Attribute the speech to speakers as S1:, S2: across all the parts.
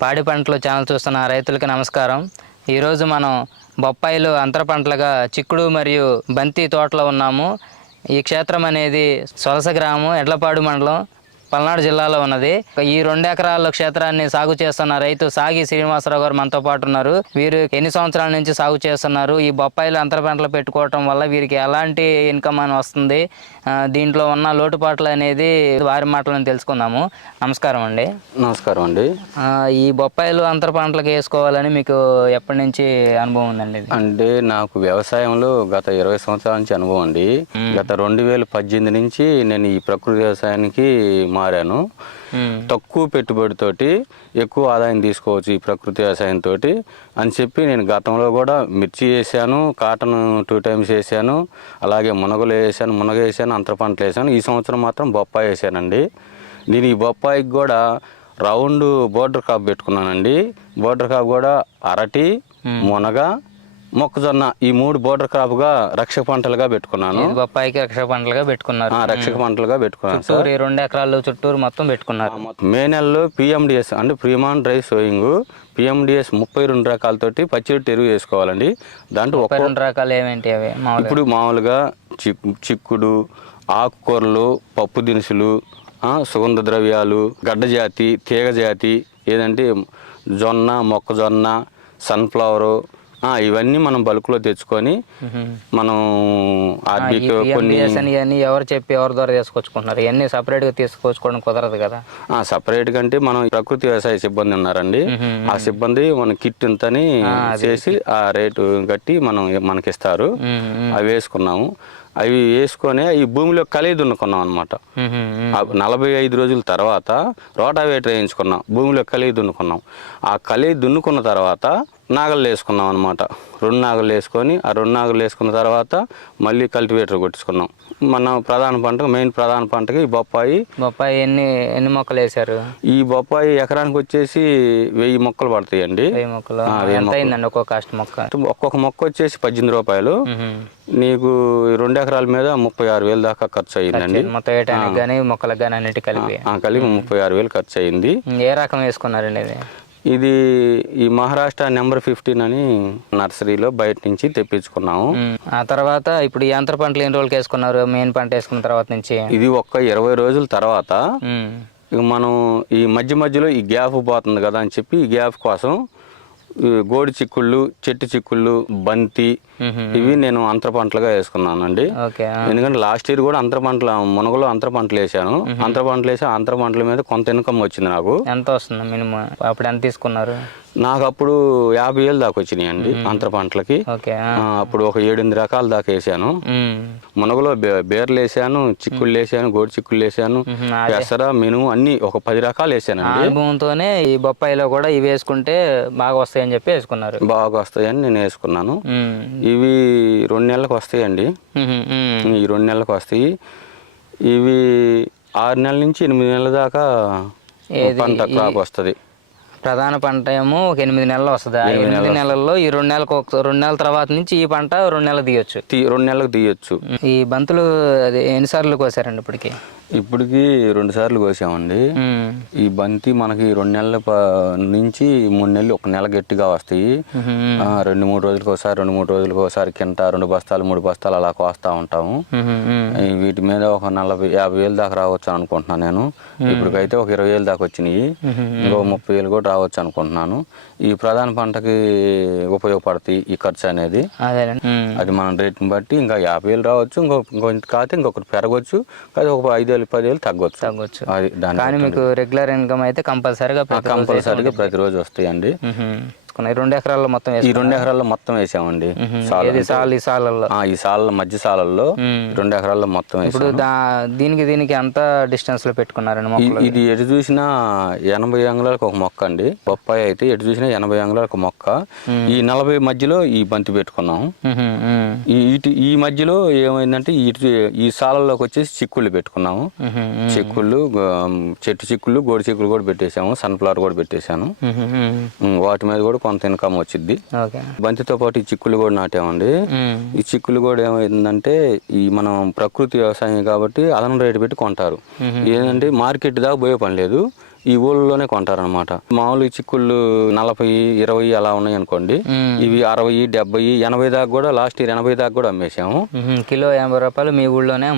S1: పాడి పంటలు ఛానల్ చూస్తున్న రైతులకు నమస్కారం. ఈరోజు మనం బొప్పాయిలు అంతర పంటలుగా చిక్కుడు మరియు బంతి తోటలో ఉన్నాము. ఈ క్షేత్రం అనేది సొలస గ్రామం ఎడ్లపాడు మండలం. పల్నాడు జిల్లాలో ఉన్నది. ఈ రెండు ఎకరాల క్షేత్రాన్ని సాగు చేస్తున్న రైతు సాగి శ్రీనివాసరావు గారు మనతో పాటు ఉన్నారు. వీరు ఎన్ని సంవత్సరాల నుంచి సాగు చేస్తున్నారు? ఈ బొప్పాయిలు అంతర పంటలు పెట్టుకోవటం వల్ల వీరికి ఎలాంటి ఇన్కమ్ అని వస్తుంది? దీంట్లో ఉన్న లోటుపాట్లు అనేది వారి మాటలను తెలుసుకుందాము. నమస్కారం అండి.
S2: నమస్కారం అండి.
S1: ఈ బొప్పాయిలు అంతర పంటలకు వేసుకోవాలని మీకు ఎప్పటి నుంచి అనుభవం ఉందండి
S2: అంటే నాకు వ్యవసాయంలో గత ఇరవై సంవత్సరాల నుంచి అనుభవం అండి. గత రెండు వేల పద్దెనిమిది నుంచి నేను ఈ ప్రకృతి వ్యవసాయానికి మారాను. తక్కువ పెట్టుబడితోటి ఎక్కువ ఆదాయం తీసుకోవచ్చు ఈ ప్రకృతి వ్యవసాయంతో అని చెప్పి నేను గతంలో కూడా మిర్చి వేసాను కాటన్ టూ టైమ్స్ వేసాను అలాగే మునగలు వేసాను మునగ వేసాను అంతర పంటలు వేసాను. ఈ సంవత్సరం మాత్రం బొప్పాయి వేసానండి. నేను ఈ బొప్పాయికి కూడా రౌండ్ బోర్డర్ కాప్ పెట్టుకున్నానండి. బోర్డర్ కాప్ కూడా అరటి మునగ మొక్కజొన్న ఈ మూడు బోర్డర్ క్రాప్గా రక్షక పంటలుగా పెట్టుకున్నాను.
S1: బొప్పాయికి రక్ష పంటలుగా పెట్టుకున్నారు.
S2: రక్షక పంటలుగా పెట్టుకున్నాను సార్.
S1: రెండు ఎకరాలు చుట్టూరు మొత్తం పెట్టుకున్నారు.
S2: మే నెలలో పిఎండిఎస్ అంటే ప్రీమాన్ డ్రై సోయింగ్ పిఎండిఎస్ ముప్పై రెండు రకాలతోటి పచ్చిరొట్టు ఎరువు వేసుకోవాలండి దాంట్లో ఒక్కో
S1: రెండు రకాలు ఏమేంటి అవి?
S2: ఇప్పుడు మామూలుగా చిక్ చిక్కుడు ఆకుకూరలు పప్పు దినుసులు సుగంధ ద్రవ్యాలు గడ్డ జాతి తీగ జాతి ఏదంటే జొన్న మొక్కజొన్న సన్ఫ్లవరు ఇవన్నీ మనం బల్క్లో తెచ్చుకొని మనం ఆర్బీకి కొన్ని
S1: ఇవన్నీ ఎవరు చెప్పి ఎవరి ద్వారా తీసుకొచ్చుకుంటున్నారు? ఇవన్నీ సపరేట్గా తీసుకొచ్చుకోవడం కుదరదు కదా?
S2: సపరేట్ కంటే మనం ప్రకృతి వ్యవసాయ సిబ్బంది ఉన్నారండి. ఆ సిబ్బంది మన కిట్ ఇంతని చేసి ఆ రేటు కట్టి మనం మనకి ఇస్తారు
S1: ఉమ్, ఉమ్,
S2: అవి వేసుకున్నాము. అవి వేసుకొని ఈ భూమిలో కలిగి దున్నుకున్నాం అనమాట నలభై ఐదు రోజుల తర్వాత రోటావేటర్ వేయించుకున్నాం. భూమిలో కలిగి దున్నుకున్నాం ఆ కలిగి దున్నుకున్న తర్వాత నాగళ్ళు వేసుకున్నాం అనమాట రెండు నాగళ్ళు వేసుకొని ఆ రెండు నాగళ్ళు వేసుకున్న తర్వాత మళ్ళీ కల్టివేటర్ కొట్టించుకున్నాం మన ప్రధాన పంటకు మెయిన్ ప్రధాన పంటకి ఈ బొప్పాయి.
S1: బొప్పాయి ఎన్ని ఎన్ని మొక్కలు వేశారు?
S2: ఈ బొప్పాయి ఎకరానికి వచ్చేసి వెయ్యి మొక్కలు పడతాయండి.
S1: వెయ్యి మొక్కలు. ఎంత అయిందండి ఒక్కో కాస్ట్ మొక్క?
S2: ఒక్కొక్క మొక్క వచ్చేసి పద్దెనిమిది రూపాయలు. నీకు రెండు ఎకరాల మీద ముప్పై ఆరు వేలు దాకా ఖర్చు అయ్యిందండి
S1: మొత్తం వేయటానికి కానీ మొక్కలకు కానీ అన్నిటి కలిపి.
S2: కలిపి ముప్పై ఆరు వేలు ఖర్చు అయ్యింది
S1: ఏ రకం వేసుకున్నారండి ఇది?
S2: ఇది ఈ మహారాష్ట్ర నెంబర్ ఫిఫ్టీన్ అని నర్సరీలో బయట నుంచి తెప్పించుకున్నాము.
S1: ఆ తర్వాత ఇప్పుడు ఈ అంతర పంటలు ఎన్ని రోజులకి వేసుకున్నారు? మెయిన్ పంట వేసుకున్న తర్వాత నుంచి?
S2: ఇది ఒక్క ఇరవై రోజుల తర్వాత మనం ఈ మధ్య మధ్యలో ఈ గ్యాప్ పోతుంది కదా అని చెప్పి ఈ గ్యాప్ కోసం గోడి చిక్కుళ్ళు చెట్టు చిక్కుళ్ళు బంతి. ఇవి నేను అంతర పంటలుగా వేసుకున్నానండి. ఎందుకంటే లాస్ట్ ఇయర్ కూడా అంతర పంటలు మునగలో అంతర పంటలు వేసాను. అంతర పంటలు వేసి అంతర పంటల మీద కొంత ఇన్కమ్ వచ్చింది నాకు.
S1: ఎంత వస్తుంది మినిమం? అప్పుడు ఎంత తీసుకున్నారు?
S2: నాకు అప్పుడు యాభై వేలు దాకా వచ్చినాయి అండి అంతర పంటలకి. అప్పుడు ఒక ఏడెనిమిది రకాల దాకా వేసాను. మునగలో బేర్లు వేసాను చిక్కుళ్ళు వేసాను గోడి చిక్కుళ్ళు వేసాను. పెసర మినుము అన్ని ఒక పది రకాలు
S1: ఆ
S2: వేసానండి.
S1: అనుభవంతోనే ఈ బొప్పాయిలో కూడా ఇవి వేసుకుంటే బాగా వస్తాయని చెప్పి వేసుకున్నారు.
S2: బాగా వస్తాయని నేను వేసుకున్నాను. ఇవి రెండు నెలలకు వస్తాయండి. ఈ రెండు నెలలకు వస్తాయి ఇవి ఆరు నెలల నుంచి ఎనిమిది నెలల దాకా? పంట క్రాప్ వస్తుంది
S1: ప్రధాన పంట ఏమో ఒక ఎనిమిది నెలలు వస్తుంది. ఆ ఎనిమిది నెలల్లో ఈ రెండు నెలలకు ఒక రెండు నెలల తర్వాత నుంచి ఈ పంట రెండు నెలలు తీయొచ్చు.
S2: తీ రెండు నెలలకు తీయొచ్చు.
S1: ఈ బంతులు అది ఎన్నిసార్లు కోసారండి ఇప్పటికి?
S2: ఇప్పటికి రెండు సార్లు కోసామండి.
S1: ఉమ్,
S2: ఈ బంతి మనకి రెండు నెలల ప- నుంచి మూడు నెలలు ఒక నెల గట్టిగా వస్తాయి.
S1: ఉహు,
S2: ఆ, రెండు మూడు రోజులకు ఒకసారి రెండు మూడు రోజులకు ఒకసారి కింట రెండు బస్తాలు మూడు బస్తాలు అలా కోస్తా ఉంటాము.
S1: ఉహు, ఉమ్.
S2: ఈ వీటి మీద ఒక నలభై యాభై వేలు దాకా రావచ్చు అనుకుంటున్నాను నేను. ఇప్పటికైతే ఒక ఇరవై వేలు దాకా వచ్చినాయి. ఇంకో ముప్పై వేలు కూడా రావచ్చు అనుకుంటున్నాను ఈ ప్రధాన పంటకి ఉపయోగపడతాయి ఈ ఖర్చు అనేది. అది మన రేట్ని బట్టి ఇంకా యాభై వేలు రావచ్చు ఇంకో ఇంకో కాకపోతే ఇంకొకటి పెరగవచ్చు కాదు ఒక ఐదు వేలు పది వేలు తగ్గవచ్చు
S1: తగ్గొచ్చు.
S2: అది దాని
S1: మీకు రెగ్యులర్ ఇన్కమ్ అయితే కంపల్సరీగా
S2: కంపల్సరీగా ప్రతిరోజు వస్తాయండి.
S1: ఉహు. తీసుకున్నాయి రెండు ఎకరాల్లో మొత్తం
S2: ఈ రెండు ఎకరాల్లో మొత్తం వేసామండి. సాలు
S1: ఏది సాల్ ఈ సాలల్లో?
S2: ఈ సాల మధ్య సాలల్లో. రెండు ఎకరాల్లో మొత్తం
S1: ఇప్పుడు దీనికి దీనికి ఎంత డిస్టెన్స్లో పెట్టుకున్నారండి
S2: ఇది ఎటు చూసినా ఎనభై అంగుళాలకు ఒక మొక్క అండి. బొప్పాయి అయితే ఎటు చూసినా ఎనభై అంగుళాలకు ఒక మొక్క. ఈ నలభై మధ్యలో ఈ బంతి పెట్టుకున్నాం. ఈ ఇటు ఈ మధ్యలో ఏమైందంటే ఇటు ఈ సాలల్లోకి వచ్చేసి చిక్కుళ్ళు పెట్టుకున్నాము. చిక్కుళ్ళు చెట్టు చిక్కుళ్ళు గోడి చిక్కులు కూడా పెట్టేశాము. సన్ఫ్లవర్ కూడా పెట్టేశాను. వాటి మీద కూడా కొంత ఇన్కమ్ వచ్చింది బంతితో పాటు ఈ చిక్కులు కూడా నాటామండి. ఈ చిక్కులు కూడా ఏమైందంటే ఈ మనం ప్రకృతి వ్యవసాయం కాబట్టి అదనం రేటు పెట్టి కొంటారు. ఏంటంటే మార్కెట్ దాకా పోయే పని లేదు. ఈ ఊళ్ళోనే కొంటారనమాట మామూలు చిక్కుళ్ళు నలభై ఇరవై అలా ఉన్నాయి అనుకోండి. ఇవి అరవై డెబ్బై ఎనభై దాకా కూడా లాస్ట్ ఇయర్ ఎనభై దాకా కూడా అమ్మేశాము
S1: మ్మ్. కిలో ఎనభై రూపాయలు మీ ఊళ్ళోనే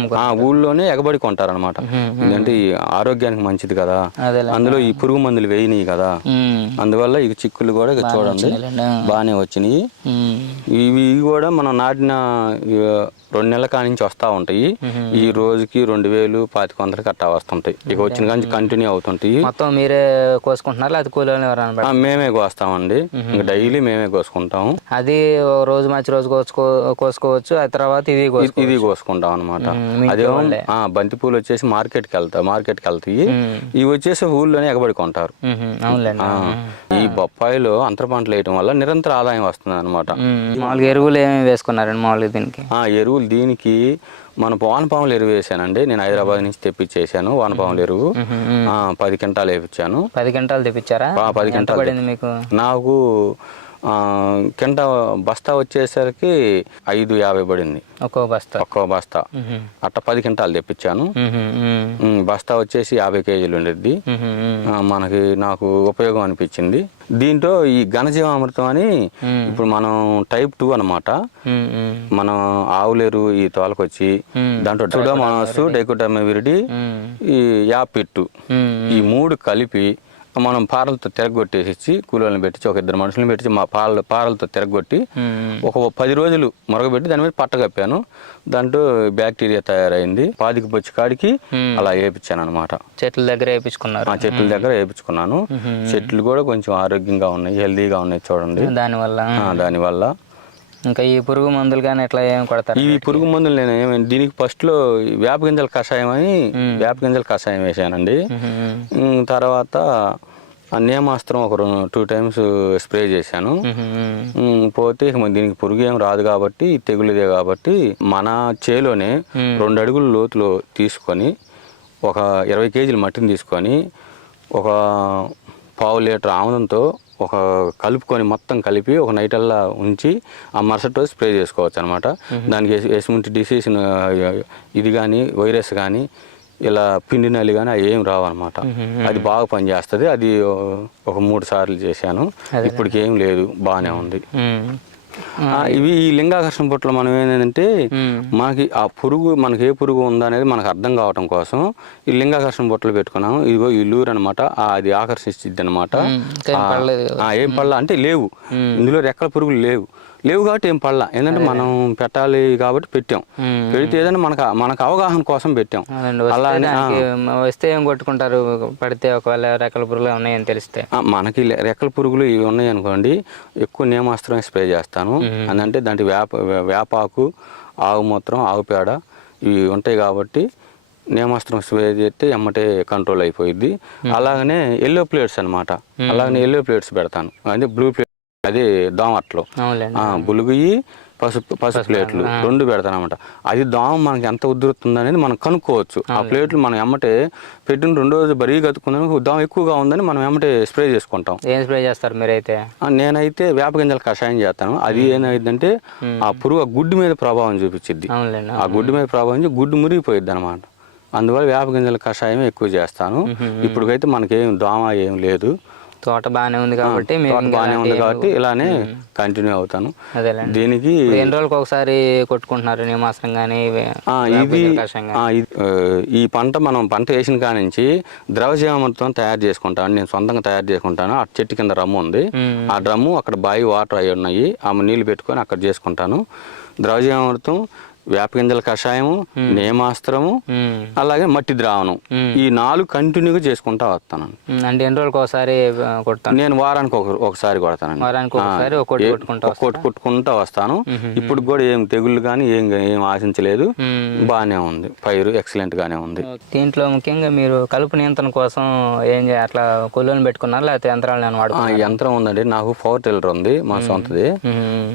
S2: ఊళ్ళోనే ఎగబడి కొంటారనమాట ఎందుకంటే ఆరోగ్యానికి మంచిది కదా
S1: అదేలే
S2: ఈ పురుగు మందులు వేయినాయి కదా. అందువల్ల ఈ చిక్కులు కూడా చూడండి. బాగానే వచ్చినాయి. ఇవి కూడా మనం నాటిన రెండు నెలల కాడి నుంచి వస్తూ ఉంటాయి. ఈ రోజుకి రెండు వేలు పాతిక వందలు కట్టా వస్తుంటాయి. ఇక వచ్చిన కానీ కంటిన్యూ అవుతుంటాయి.
S1: మొత్తం మీరే కోసుకుంటున్నారు? కూలీలు పెడతారా?
S2: ఆ, మేమే కోస్తామండి. డైలీ మేమే కోసుకుంటాము.
S1: అది రోజు మంచి రోజు కోసుకో కోసుకోవచ్చు. ఆ తర్వాత ఇది
S2: ఇది కోసుకుంటాం అనమాట అదేమో. ఆ, బంతి పూలు వచ్చేసి మార్కెట్కి వెళ్తాయి మార్కెట్కి వెళ్తాయి. ఇవి వచ్చేసి ఊళ్ళోనే ఎగబడి కొంటారు.
S1: మ్మ్. అవునులేండి.
S2: ఆ, ఈ బొప్పాయిలో అంతర పంటలు వేయటం వల్ల నిరంతర ఆదాయం వస్తుంది అనమాట
S1: మ్మ్. మామూలుగా ఎరువులు ఏమేమి వేసుకున్నారండి మామూలుగా దీనికి?
S2: ఆ ఎరువులు దీనికి మన వానపాముల ఎరువు వేసానండి. నేను హైదరాబాద్ నుంచి తెప్పించేసాను వానపాముల ఎరువు. పది క్వింటాలు వేయించాను
S1: పది గంటలు తెప్పించారా?
S2: పది గంటలు
S1: పడింది మీకు?
S2: నాకు కింట బస్తా వచ్చేసరికి ఐదు యాభై పడింది
S1: ఒక్కో బస్తా
S2: ఒక్కో బస్తా. అట్ట పది క్వింటాలు తెప్పించాను బస్తా వచ్చేసి యాభై కేజీలు ఉండేది మనకి నాకు ఉపయోగం అనిపించింది దీంట్లో ఈ ఘనజీవామృతం అని. ఇప్పుడు మనం టైప్ టూ అనమాట. మనం ఆవులేరు ఈ తోలకొచ్చి. దాంట్లో సుడోమాసు డైకోటర్మవిరిడి
S1: మ్మ్.
S2: ఈ యాపిట్టు. ఈ మూడు కలిపి మనం పారలతో తిరగొట్టేసి కూలీలను పెట్టించి ఒక ఇద్దరు మనుషులను పెట్టించి మా పాల పారలతో తిరగొట్టి. ఒక పది రోజులు మరగబెట్టి దాని మీద పట్ట కప్పాను. దాంట్లో బ్యాక్టీరియా తయారైంది. పాదికి బొచ్చి కాడికి. అలా వేయించాను అనమాట
S1: చెట్ల దగ్గర వేయించుకున్నారు
S2: ఆ చెట్ల దగ్గర వేయించుకున్నాను చెట్లు కూడా కొంచెం ఆరోగ్యంగా ఉన్నాయి హెల్దీగా ఉన్నాయి చూడండి.
S1: దానివల్ల.
S2: దానివల్ల.
S1: ఇంకా ఈ పురుగు మందులు కానీ ఎట్లా ఏం కొడతారు
S2: ఈ పురుగు మందులు నేను ఏమైనా దీనికి ఫస్ట్లో వేప గింజల కషాయం అని వేప గింజల కషాయం వేసానండి. తర్వాత ఆ నేమాస్త్రం ఒక రెండు టూ టైమ్స్ స్ప్రే చేశాను. పోతే దీనికి పురుగు ఏం రాదు కాబట్టి తెగులుదే కాబట్టి మన చేలోనే రెండు అడుగుల లోతులో తీసుకొని ఒక ఇరవై కేజీల మట్టిని తీసుకొని ఒక పావు లీటర్ ఆముదంతో ఒక కలుపుకొని మొత్తం కలిపి ఒక నైట్ అల్లా ఉంచి ఆ మరుసటి రోజు స్ప్రే చేసుకోవచ్చు అనమాట దానికి ఎస్- ఎటువంటి డిసీజ్ ఇది కానీ వైరస్ కానీ ఇలా పిండి నల్లి కానీ అవి ఏం రావన్నమాట. అది బాగా పనిచేస్తుంది. అది ఒక మూడు సార్లు చేశాను. ఇప్పటికి ఏం లేదు. బాగానే ఉంది. ఇవి ఈ లింగాకర్షణ పుట్టలు మనం ఏంటంటే. మనకి ఆ పురుగు మనకి ఏ పురుగు ఉందా అనేది మనకు అర్థం కావటం కోసం ఈ లింగాకర్షణ బుట్టలు పెట్టుకున్నాము. ఇదిగో ఈ లూరు అనమాట అది ఆకర్షిస్తుంది అనమాట
S1: ఏం
S2: పడలా? అంటే లేవు. ఇందులో రెక్కల పురుగులు లేవు. లేవు కాబట్టి ఏం పడలా. ఏంటంటే మనం పెట్టాలి కాబట్టి పెట్టాం. పెడితే ఏదైనా మనకు మనకు అవగాహన కోసం పెట్టాం.
S1: అవునండి. వస్తే ఏం కొట్టుకుంటారు? పడితే ఒకవేళ రెక్కల పురుగులు ఉన్నాయని తెలిస్తే.
S2: మనకి రెక్కల పురుగులు ఇవి ఉన్నాయి అనుకోండి. ఎక్కువ నేమాస్త్రమే స్ప్రే చేస్తాను. అంటే దాంట్లో వేప వేపాకు ఆవు మూత్రం ఆవు పేడ ఇవి ఉంటాయి కాబట్టి నేమాస్త్రం స్ప్రే చేస్తే ఎమ్మటే కంట్రోల్ అయిపోయింది అలాగనే ఎల్లో ప్లేట్స్ అనమాట అలాగనే ఎల్లో ప్లేట్స్ పెడతాను. అంటే బ్లూ ప్లేట్ అదే దోమట్లో బులుగుయి పసుపు పసుపు ప్లేట్లు రెండు పెడతాను అనమాట అది దోమ మనకి ఎంత ఉధృతుంది అనేది మనం కనుక్కోవచ్చు. ఆ ప్లేట్లు మనం ఎమ్మటే పెట్టిన రెండు రోజులు బరీ కతుకుందని దోమ ఎక్కువగా ఉందని మనం ఎమ్మటే స్ప్రే చేసుకుంటాం.
S1: ఏం స్ప్రే చేస్తారు మీరైతే?
S2: నేనైతే వేప గింజల కషాయం చేస్తాను. అది ఏమైందంటే ఆ పురుగు ఆ గుడ్డు మీద ప్రభావం చూపించిద్ది.
S1: అవునులేండి
S2: ఆ గుడ్డు మీద ప్రభావం గుడ్డు మురిగిపోయిద్ది అనమాట అందువల్ల వేప గింజల కషాయం ఎక్కువ చేస్తాను. ఇప్పటికైతే మనకేం దోమ ఏం లేదు.
S1: తోట బాగానే ఉంది కాబట్టి
S2: బాగానే ఉంది కాబట్టి ఇలానే కంటిన్యూ అవుతాను. దీనికి
S1: ఎన్ని రోజులకు ఒకసారి కొట్టుకుంటున్నారు నిమాసం కానీ
S2: ఇది ఈ పంట మనం పంట వేసిన కాడ నుంచి ద్రవజీవామృతం తయారు చేసుకుంటాను. నేను సొంతంగా తయారు చేసుకుంటాను. ఆ చెట్టు కింద రమ్ము ఉంది. ఆ డ్రమ్ము అక్కడ బావి వాటర్ అయి ఉన్నాయి. ఆ నీళ్ళు పెట్టుకొని అక్కడ చేసుకుంటాను. ద్రవజీవామృతం వేప గింజల కషాయము నేమాస్త్రము అలాగే మట్టి ద్రావణం. ఈ నాలుగు కంటిన్యూగా చేసుకుంటా వస్తాను
S1: అంటే ఎన్ని రోజులకు ఒకసారి కొడతాను?
S2: నేను వారానికి ఒక ఒకసారి కొడతానండి.
S1: వారానికి ఒకసారి
S2: ఏ-
S1: కొట్టుకుంటా
S2: వస్తాను? ఇప్పుడు కూడా ఏం తెగుళ్ళు కానీ ఏం ఏం ఆశించలేదు. బాగానే ఉంది. పైరు ఎక్సలెంట్ గానే ఉంది.
S1: దీంట్లో ముఖ్యంగా మీరు కలుపు నియంత్రణ కోసం ఏం అట్లా కొల్లుని పెట్టుకున్నారు? లేకపోతే యంత్రాలు
S2: యంత్రం ఉందండి. నాకు పవర్ టిల్లర్ ఉంది మా సొంతది.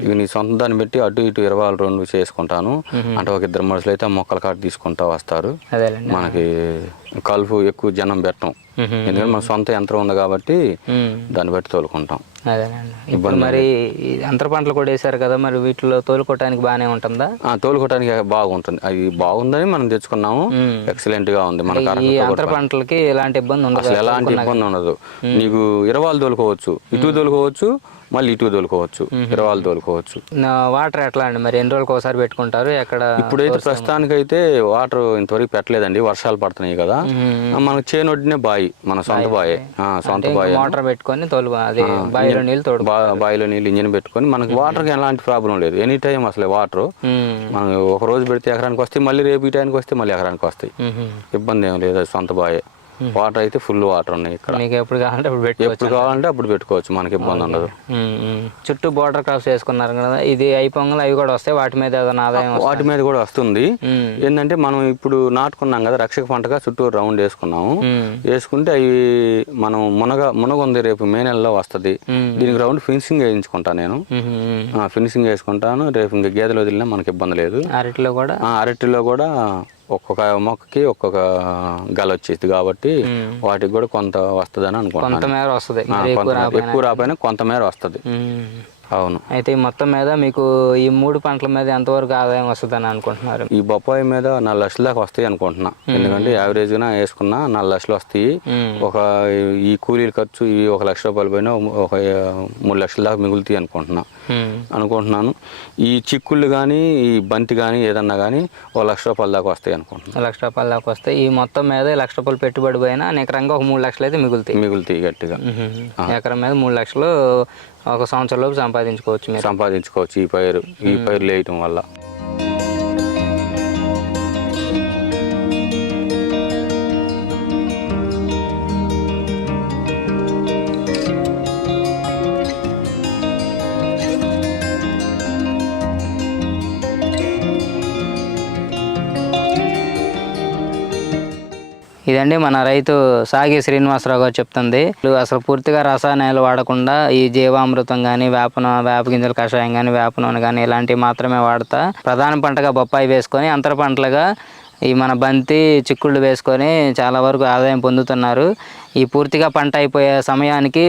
S2: ఇవి నీ సొంత దాన్ని బట్టి అటు ఇటు ఇరవై రెండు చేసుకుంటాను. అంటే ఒక ఇద్దరు మనుషులు అయితే మొక్కల కాటు తీసుకుంటా వస్తారు. మనకి కలుపు ఎక్కువ జనం పెట్టం. ఎందుకంటే మన సొంత యంత్రం ఉంది కాబట్టి. దాన్ని బట్టి తోలుకుంటాం.
S1: ఇప్పుడు మరి అంతర పంటలు కూడా వేశారు కదా మరి వీటిలో తోలుకోవటానికి బాగానే ఉంటుందా?
S2: ఆ, తోలుకోవడానికి బాగుంటుంది. అది బాగుందని మనం తెచ్చుకున్నాము. ఎక్సలెంట్గా ఉంది మన
S1: ఈ అంతర పంటలకి ఎలాంటి ఇబ్బంది ఉండదు
S2: ఎలాంటి ఇబ్బంది ఉండదు. నీకు ఇరవాలు తోలుకోవచ్చు ఇటు తోలుకోవచ్చు మళ్ళీ ఇటు తోలుకోవచ్చు ఇరవాలు తోలుకోవచ్చు.
S1: వాటర్ ఎట్లా అండి మరి? ఎన్ని రోజులకు ఒకసారి పెట్టుకుంటారు? ఎక్కడ
S2: ఇప్పుడైతే ప్రస్తుతానికైతే వాటర్ ఇంతవరకు పెట్టలేదండి వర్షాలు పడుతున్నాయి కదా. మనకు చేనొడ్డినే బాయి మన సొంత బాయే. సొంత బాయే
S1: మోటార్ పెట్టుకొని తోలు అది బావిలో నీళ్ళు తోడు
S2: బా బావిలో నీళ్ళు ఇంజిన్ పెట్టుకొని మనకి వాటర్కి ఎలాంటి ప్రాబ్లం లేదు. ఎనీ టైం అసలు వాటర్. మనం ఒక రోజు పెడితే ఎకరానికి వస్తాయి మళ్ళీ రేపు ఈ టైంకి వస్తే మళ్ళీ ఎకరానికి వస్తాయి. ఇబ్బంది ఏం లేదు సొంత బాయే. వాటర్ అయితే ఫుల్ వాటర్ ఉన్నాయి ఇక్కడ.
S1: మీకు ఎప్పుడు కావాలంటే అప్పుడు పెట్టుకోవచ్చు
S2: ఎప్పుడు కావాలంటే అప్పుడు పెట్టుకోవచ్చు మనకి ఇబ్బంది ఉండదు.
S1: చుట్టూ బోర్డర్ క్రాప్స్ వేసుకున్నారు కదా ఇది అయిపోగానే అవి కూడా వస్తాయి వాటి మీద ఏదైనా ఆదాయం?
S2: వాటి మీద కూడా వస్తుంది. ఏంటంటే మనం ఇప్పుడు నాటుకున్నాం కదా రక్షక పంటగా చుట్టూ రౌండ్ వేసుకున్నాము. వేసుకుంటే అవి మనం మునగ మునగ ఉంది రేపు మే నెలలో వస్తుంది. దీనికి రౌండ్ ఫినిషింగ్ వేయించుకుంటాను నేను. ఫినిషింగ్ వేసుకుంటాను. రేపు ఇంకా గేదెలు వదిలినా మనకి ఇబ్బంది లేదు.
S1: అరటిలో కూడా?
S2: అరటిలో కూడా ఒక్కొక్క మొక్కకి ఒక్కొక్క గల వచ్చేది కాబట్టి. వాటికి కూడా కొంత అనుకుంటున్నాను
S1: వస్తుంది
S2: ఆ,
S1: మరి ఎక్కువ
S2: రాపోయినా కొంతమేర వస్తుంది. అవును.
S1: అయితే ఈ మొత్తం మీద మీకు ఈ మూడు పంటల మీద ఎంతవరకు ఆదాయం వస్తుందని అనుకుంటున్నారు?
S2: ఈ బొప్పాయి మీద నాలుగు లక్షల దాకా వస్తాయి అనుకుంటున్నా. ఎందుకంటే యావరేజ్గా వేసుకున్నా నాలుగు లక్షలు వస్తాయి. ఒక ఈ కూలీల ఖర్చు ఈ ఒక లక్ష రూపాయలు పైన ఒక మూడు లక్షల దాకా మిగులుతాయి అనుకుంటున్నా. అనుకుంటున్నాను. ఈ చిక్కుళ్ళు కానీ ఈ బంతి కానీ ఏదన్నా కానీ ఒక లక్ష రూపాయల దాకా వస్తాయి అనుకుంటున్నాను
S1: లక్ష రూపాయల దాకా వస్తాయి. ఈ మొత్తం మీద లక్ష రూపాయలు పెట్టుబడి పోయినా ఎకరంగా ఒక మూడు లక్షలు అయితే మిగులుతాయి.
S2: మిగులుతాయి గట్టిగా.
S1: ఎకరం మీద మూడు లక్షలు ఒక సంవత్సరం లోపు సంపాదించుకోవచ్చు మీరు.
S2: సంపాదించుకోవచ్చు ఈ పైరు ఈ పైరు లేయటం వల్ల.
S1: ఇదండి మన రైతు సాగి శ్రీనివాసరావు గారు చెప్తుంది. అసలు పూర్తిగా రసాయనాలు వాడకుండా ఈ జీవామృతం కానీ వేపన వేప గింజల కషాయం కానీ వేప నూనె కానీ ఇలాంటివి మాత్రమే వాడతా. ప్రధాన పంటగా బొప్పాయి వేసుకొని అంతర పంటలుగా ఈ మన బంతి చిక్కుళ్ళు వేసుకొని చాలా వరకు ఆదాయం పొందుతున్నారు. ఈ పూర్తిగా పంట అయిపోయే సమయానికి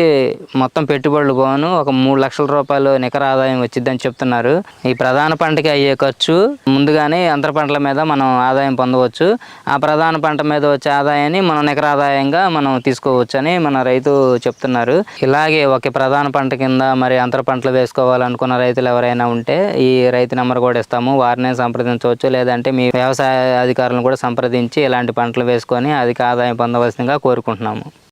S1: మొత్తం పెట్టుబడులు పోను. ఒక మూడు లక్షల రూపాయలు నికర ఆదాయం వచ్చిందని చెప్తున్నారు. ఈ ప్రధాన పంటకి అయ్యే ఖర్చు ముందుగానే అంతర పంటల మీద మనం ఆదాయం పొందవచ్చు. ఆ ప్రధాన పంట మీద వచ్చే ఆదాయాన్ని మనం నికర ఆదాయంగా మనం తీసుకోవచ్చు అని మన రైతు చెప్తున్నారు. ఇలాగే ఒక ప్రధాన పంట కింద మరి అంతర పంటలు వేసుకోవాలనుకున్న రైతులు ఎవరైనా ఉంటే ఈ రైతు నెంబర్ కూడా ఇస్తాము. వారినే సంప్రదించవచ్చు. లేదంటే మీ వ్యవసాయ అధికారులను కూడా సంప్రదించి ఇలాంటి పంటలు వేసుకొని అధిక ఆదాయం పొందవలసిందిగా కోరుకుంటున్నాము.